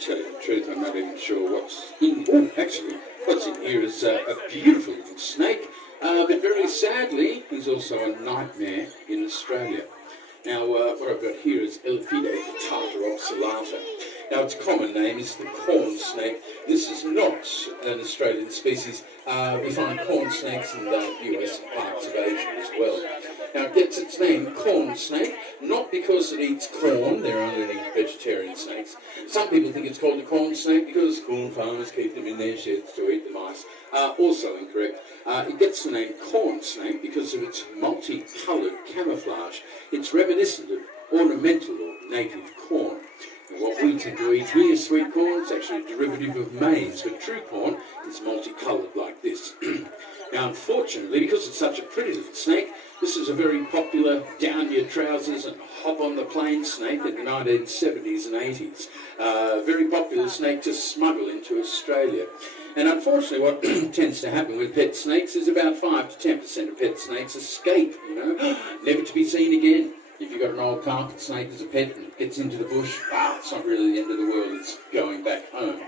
Tell you the truth, I'm not even sure what's in. Oh, actually, what's in here is a beautiful little snake, but very sadly, he's also a nightmare in Australia. Now, what I've got here is Elaphidae tartarossalata. Now, its common name is the corn snake. This is not an Australian species. We find corn snakes in the US and parts of Asia as well. Now, it gets its name, corn snake, not because it eats corn. There are only vegetarian snakes. Some people think it's called a corn snake because corn farmers keep them in their sheds to eat the mice. Also incorrect. It gets the name corn snake because of its multicoloured camouflage. It's reminiscent of ornamental or native corn. And what we tend to eat here, sweet corn, is actually a derivative of maize, but true corn is multicoloured like this. Now, unfortunately, because it's such a pretty little snake, this is a very popular down-your-trousers and hop-on-the-plane snake in the 1970s and 80s. Very popular snake to smuggle into Australia. And unfortunately, what tends to happen with pet snakes is about 5 to 10% of pet snakes escape, never to be seen again. If you've got an old carpet snake as a pet and it gets into the bush, it's not really the end of the world, it's going back home.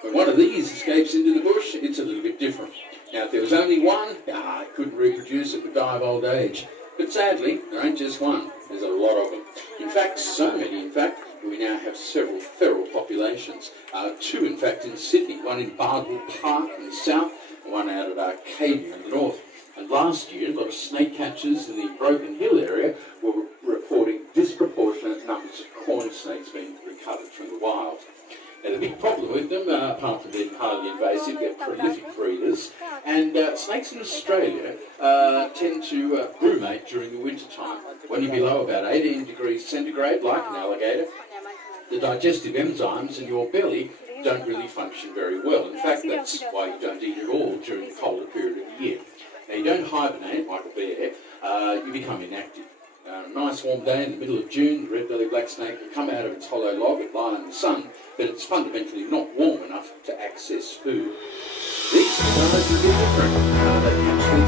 When one of these escapes into the bush, it's a little bit different. Now, if there was only one, it couldn't reproduce, it would die of old age. But sadly, there ain't just one. There's a lot of them. In fact, so many, we now have several feral populations. 2, in fact, in Sydney, one in Bardwell Park in the south, and one out at Arcadia in the north. And last year, a lot of snake catchers in the Broken Hill area were reporting disproportionate numbers of corn snakes being recovered from the wild. Now, the big problem with them, apart from being highly invasive, they're prolific breeders, and snakes in Australia tend to brumate during the winter time. When you're below about 18 degrees centigrade, like an alligator, the digestive enzymes in your belly don't really function very well. In fact, that's why you don't eat at all during the colder period of the year. Now, you don't hibernate like a bear, you become inactive. A nice warm day in the middle of June, the red-bellied black snake will come out of its hollow log and lie in the sun, but it's fundamentally not warm enough to access food. These guys are different. They catch